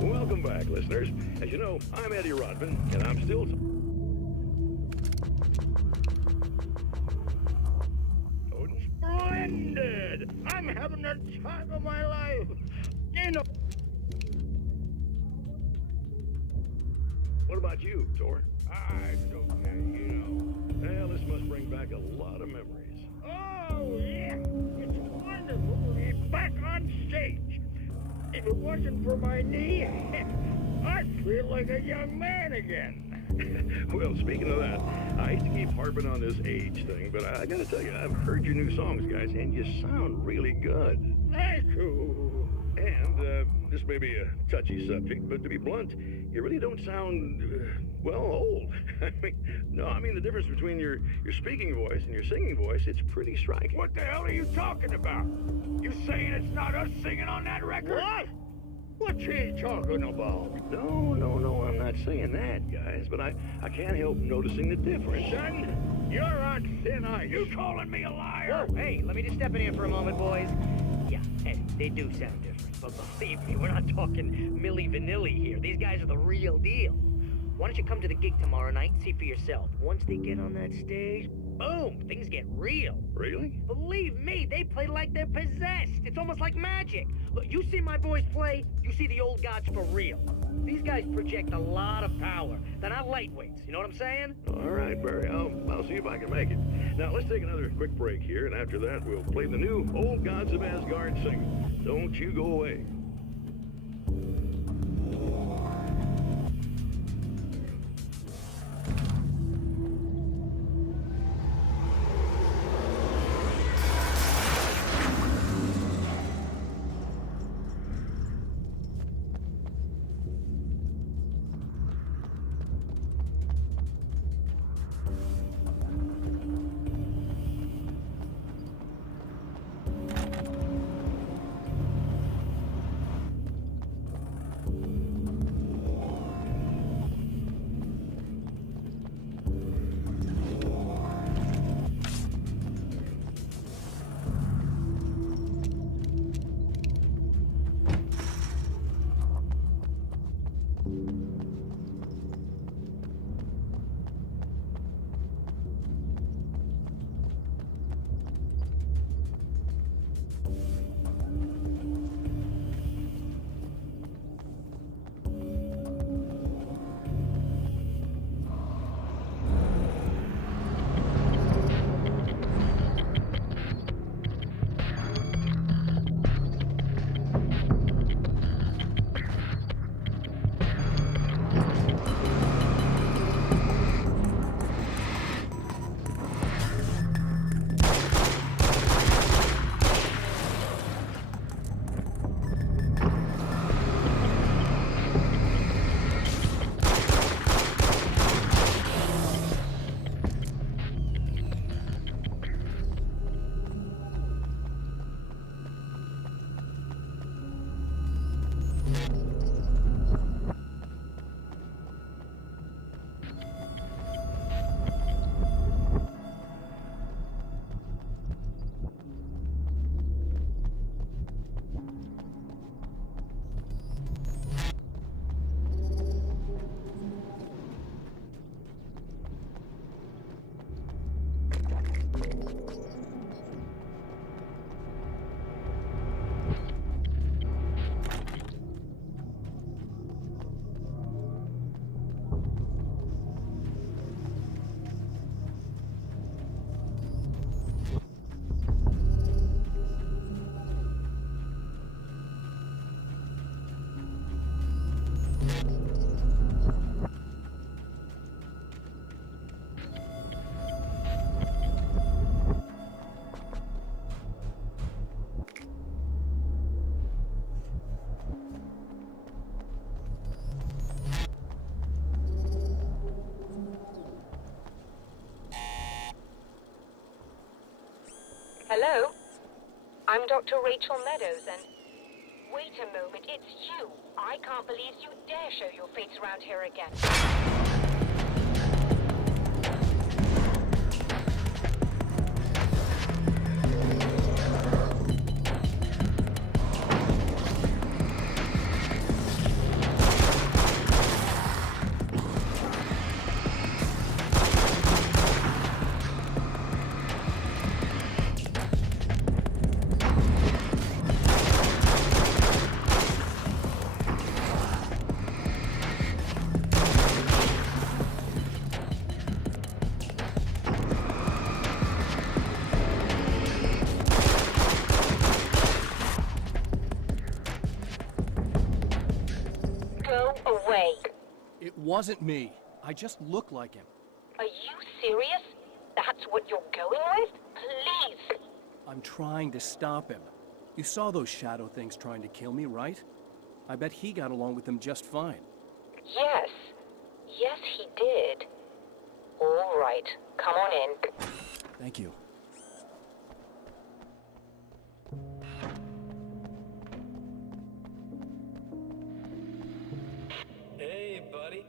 Welcome back, listeners. As you know, I'm Eddie Rodman, and I'm still... Splendid! I'm having the time of my life! You know... What about you, Tor? It's okay, you know. Well, this must bring back a lot of memories. Oh, yeah! It's wonderful to be back on stage! If it wasn't for my knee, I'd feel like a young man again. Well, speaking of that, I hate to keep harping on this age thing, but I gotta tell you, I've heard your new songs, guys, and you sound really good. Thank you. And this may be a touchy subject, but to be blunt, you really don't sound, well, old. I mean, the difference between your speaking voice and your singing voice, it's pretty striking. What the hell are you talking about? You saying it's not us singing on that record? What? What's he talking about? No, I'm not saying that, guys, but I can't help noticing the difference. Son, you're on thin ice. You calling me a liar? Whoa, hey, let me just step in here for a moment, boys. Yeah, hey, they do sound different, but believe me, we're not talking Milli Vanilli here. These guys are the real deal. Why don't you come to the gig tomorrow night and see for yourself? Once they get on that stage, boom, things get real. Really? Believe me, they play like they're possessed. It's almost like magic. Look, you see my boys play, you see the old gods for real. These guys project a lot of power. They're not lightweights, you know what I'm saying? All right, Barry, I'll see if I can make it. Now, let's take another quick break here, and after that, we'll play the new Old Gods of Asgard single. Don't you go away. Hello? I'm Dr. Rachel Meadows, and... Wait a moment, it's you! I can't believe you dare show your face around here again. wasn't me. I just look like him. Are you serious? That's what you're going with? Please! I'm trying to stop him. You saw those shadow things trying to kill me, right? I bet he got along with them just fine. Yes. Yes, he did. All right. Come on in. Thank you. Hey, buddy.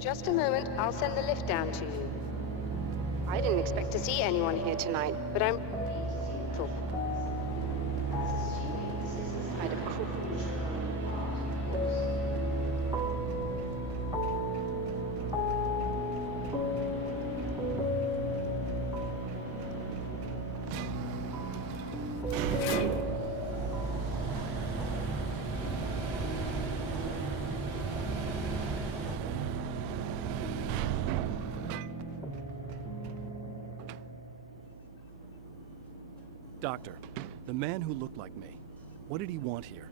Just a moment, I'll send the lift down to you. I didn't expect to see anyone here tonight, but I'm... I'd have cruel. Doctor, the man who looked like me, what did he want here?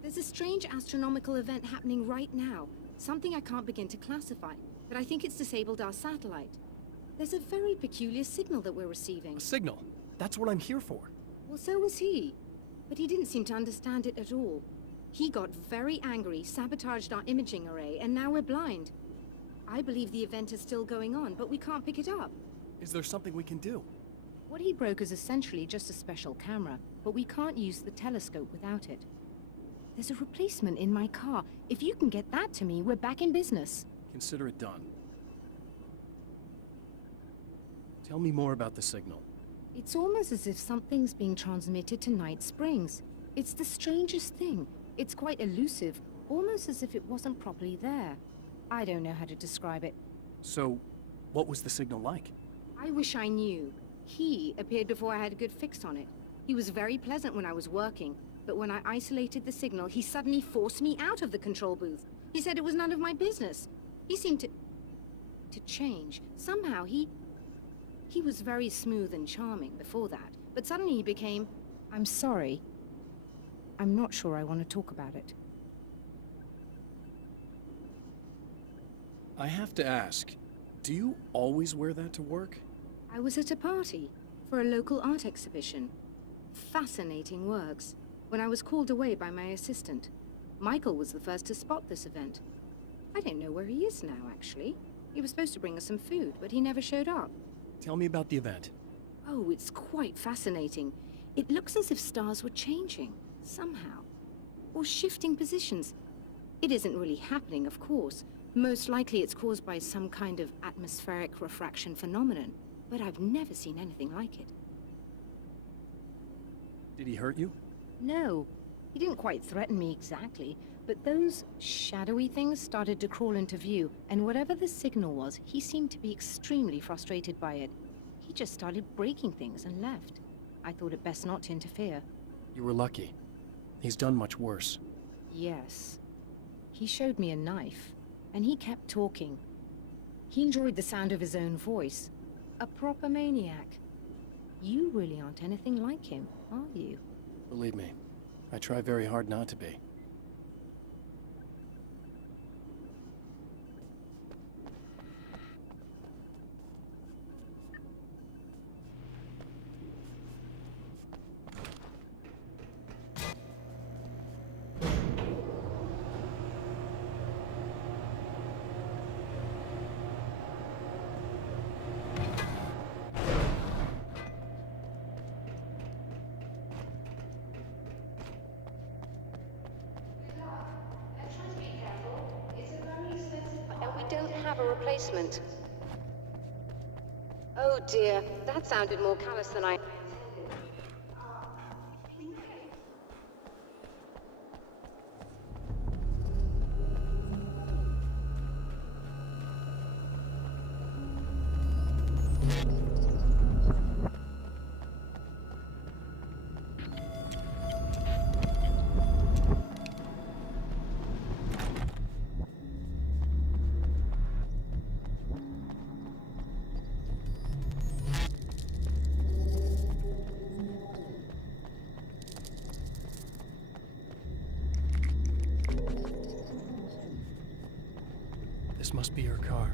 There's a strange astronomical event happening right now. Something I can't begin to classify, but I think it's disabled our satellite. There's a very peculiar signal that we're receiving. A signal? That's what I'm here for. Well, so was he. But he didn't seem to understand it at all. He got very angry, sabotaged our imaging array, and now we're blind. I believe the event is still going on, but we can't pick it up. Is there something we can do? What he broke is essentially just a special camera, but we can't use the telescope without it. There's a replacement in my car. If you can get that to me, we're back in business. Consider it done. Tell me more about the signal. It's almost as if something's being transmitted to Night Springs. It's the strangest thing. It's quite elusive, almost as if it wasn't properly there. I don't know how to describe it. So, what was the signal like? I wish I knew. He appeared before I had a good fix on it. He was very pleasant when I was working, but when I isolated the signal, he suddenly forced me out of the control booth. He said it was none of my business. He seemed to change. Somehow he was very smooth and charming before that, but suddenly he became, I'm sorry. I'm not sure I want to talk about it. I have to ask, do you always wear that to work? I was at a party for a local art exhibition. Fascinating works. When I was called away by my assistant, Michael was the first to spot this event. I don't know where he is now, actually. He was supposed to bring us some food, but he never showed up. Tell me about the event. Oh, it's quite fascinating. It looks as if stars were changing, somehow. Or shifting positions. It isn't really happening, of course. Most likely it's caused by some kind of atmospheric refraction phenomenon. But I've never seen anything like it. Did he hurt you? No. He didn't quite threaten me exactly, but those shadowy things started to crawl into view, and whatever the signal was, he seemed to be extremely frustrated by it. He just started breaking things and left. I thought it best not to interfere. You were lucky. He's done much worse. Yes. He showed me a knife, and he kept talking. He enjoyed the sound of his own voice. A proper maniac. You really aren't anything like him, are you? Believe me, I try very hard not to be. And we don't have a replacement. Oh dear, that sounded more callous than I... This must be her car.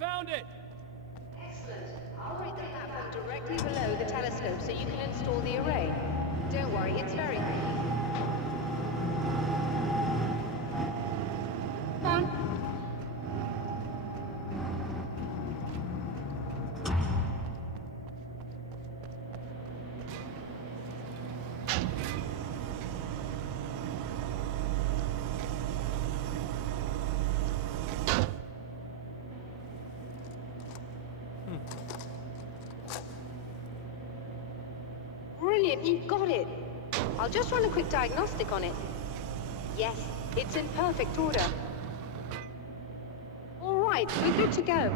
Found it! Excellent. I'll read the platform directly below the telescope so you can install the array. Don't worry, it's very handy. Come on. Brilliant, you got it. I'll just run a quick diagnostic on it. Yes, it's in perfect order. All right, we're good to go.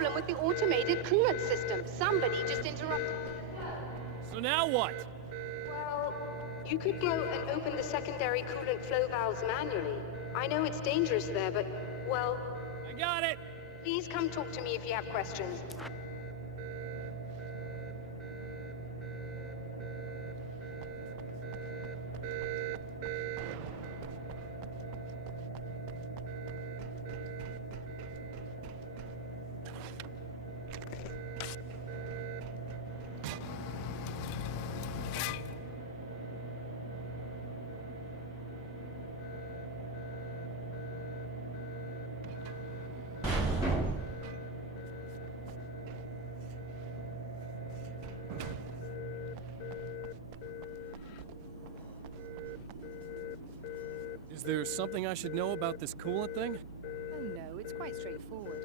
problem with the automated coolant system. Somebody just interrupted. So now what? Well, you could go and open the secondary coolant flow valves manually. I know it's dangerous there, but, well, I got it! please come talk to me if you have questions. Is there something I should know about this coolant thing? Oh no, it's quite straightforward.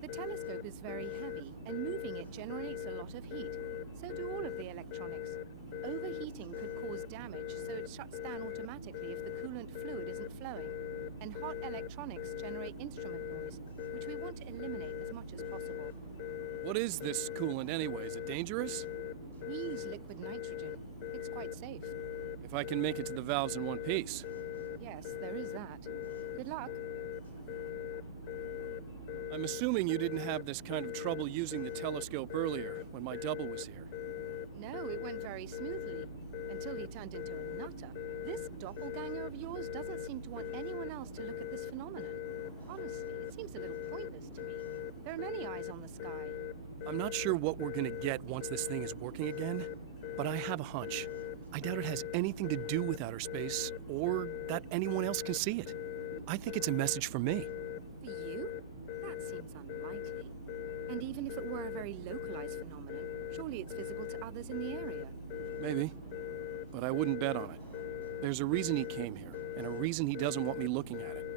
The telescope is very heavy, and moving it generates a lot of heat. So do all of the electronics. Overheating could cause damage, so it shuts down automatically if the coolant fluid isn't flowing. And hot electronics generate instrument noise, which we want to eliminate as much as possible. What is this coolant anyway? Is it dangerous? We use liquid nitrogen. It's quite safe. If I can make it to the valves in one piece. Yes, there is that. Good luck. I'm assuming you didn't have this kind of trouble using the telescope earlier, when my double was here. No, it went very smoothly, until he turned into a nutter. This doppelganger of yours doesn't seem to want anyone else to look at this phenomenon. Honestly, it seems a little pointless to me. There are many eyes on the sky. I'm not sure what we're gonna get once this thing is working again, but I have a hunch. I doubt it has anything to do with outer space, or that anyone else can see it. I think it's a message for me. For you? That seems unlikely. And even if it were a very localized phenomenon, surely it's visible to others in the area. Maybe, but I wouldn't bet on it. There's a reason he came here, and a reason he doesn't want me looking at it.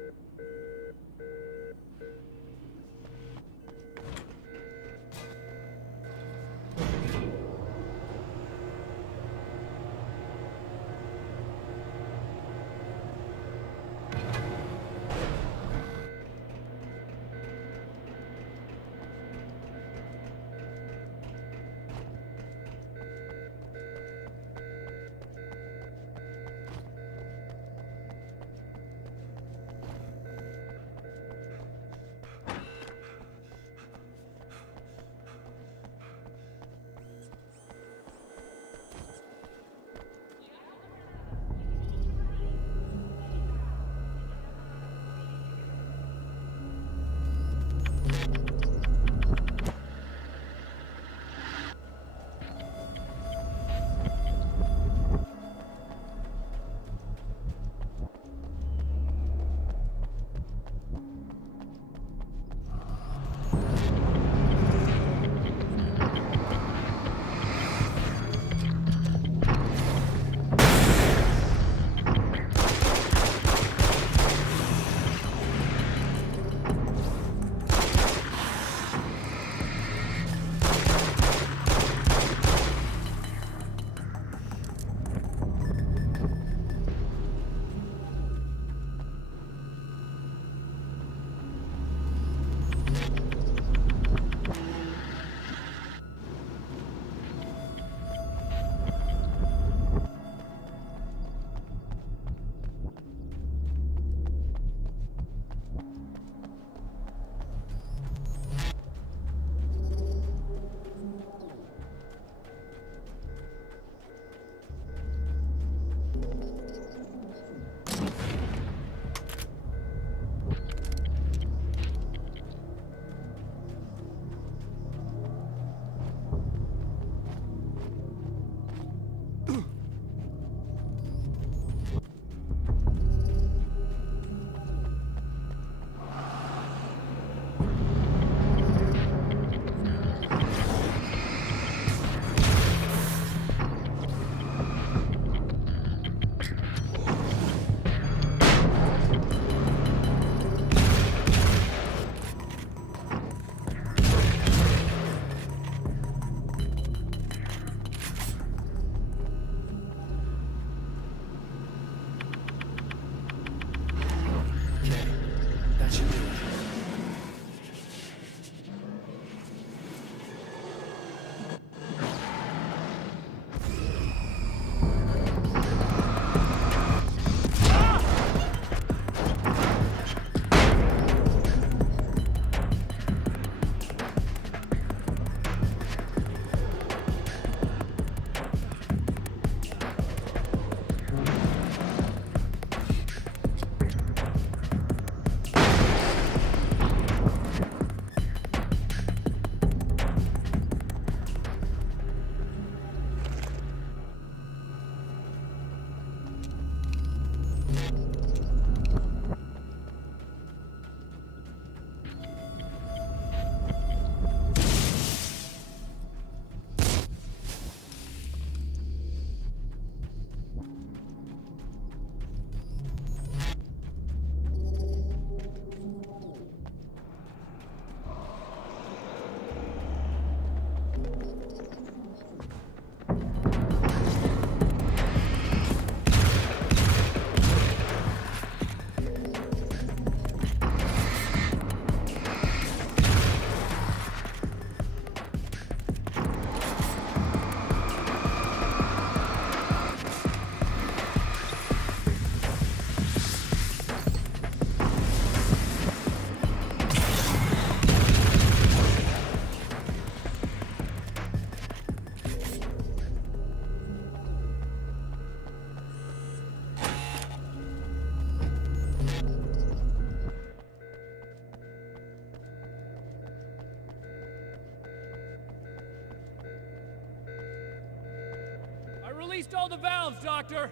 Released all the valves, Doctor!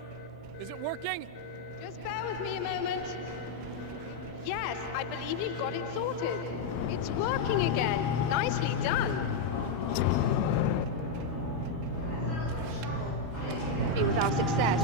Is it working? Just bear with me a moment. Yes, I believe you've got it sorted. It's working again. Nicely done. Be with our success.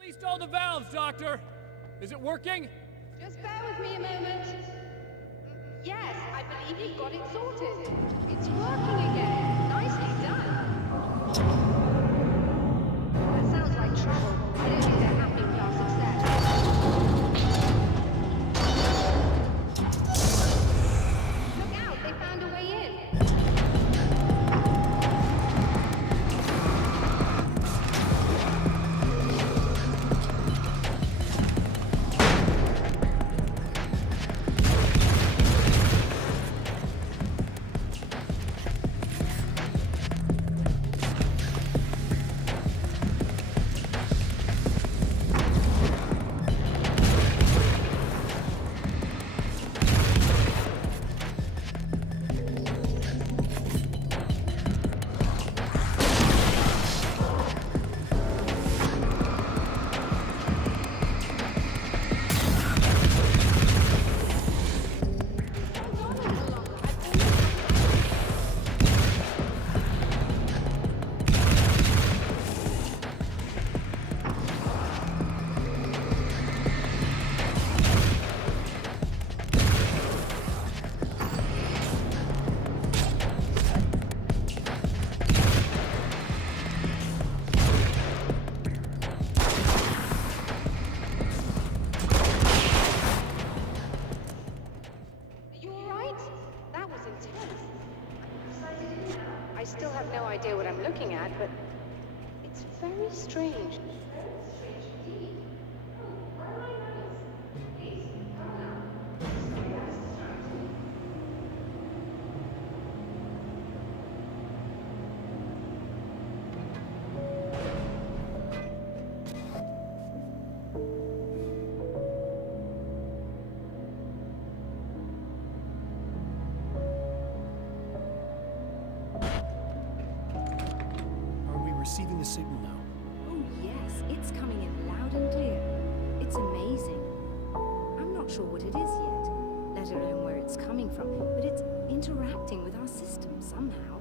Released all the valves, Doctor! Is it working? Just bear with me a moment. Yes, I believe you've got it sorted. It's working again. Nicely done. That sounds like trouble. I don't think they're happy with our success. Look out, they found a way in. I still have no idea what I'm looking at, but it's very strange. Receiving the signal now. Oh yes, it's coming in loud and clear. It's amazing. I'm not sure what it is yet, let alone where it's coming from, but it's interacting with our system somehow.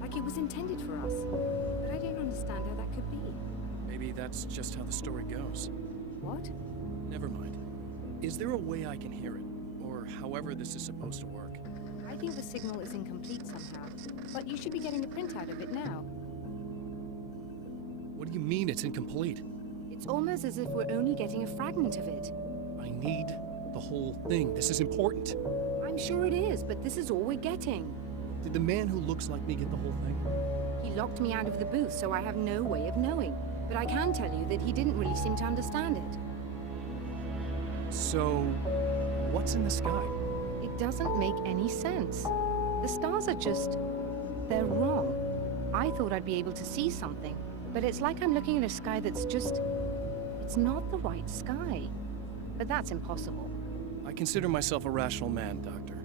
Like it was intended for us. But I don't understand how that could be. Maybe that's just how the story goes. What? Never mind. Is there a way I can hear it? Or however this is supposed to work? I think the signal is incomplete somehow, but you should be getting a printout of it now. What do you mean it's incomplete? It's almost as if we're only getting a fragment of it. I need the whole thing. This is important. I'm sure it is, but this is all we're getting. Did the man who looks like me get the whole thing? He locked me out of the booth, so I have no way of knowing. But I can tell you that he didn't really seem to understand it. So, what's in the sky? It doesn't make any sense. The stars are just... they're wrong. I thought I'd be able to see something. But it's like I'm looking at a sky that's just... it's not the right sky. But that's impossible. I consider myself a rational man, Doctor.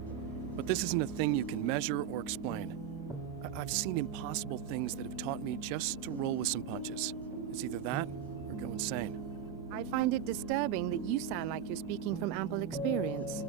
But this isn't a thing you can measure or explain. I've seen impossible things that have taught me just to roll with some punches. It's either that, or go insane. I find it disturbing that you sound like you're speaking from ample experience.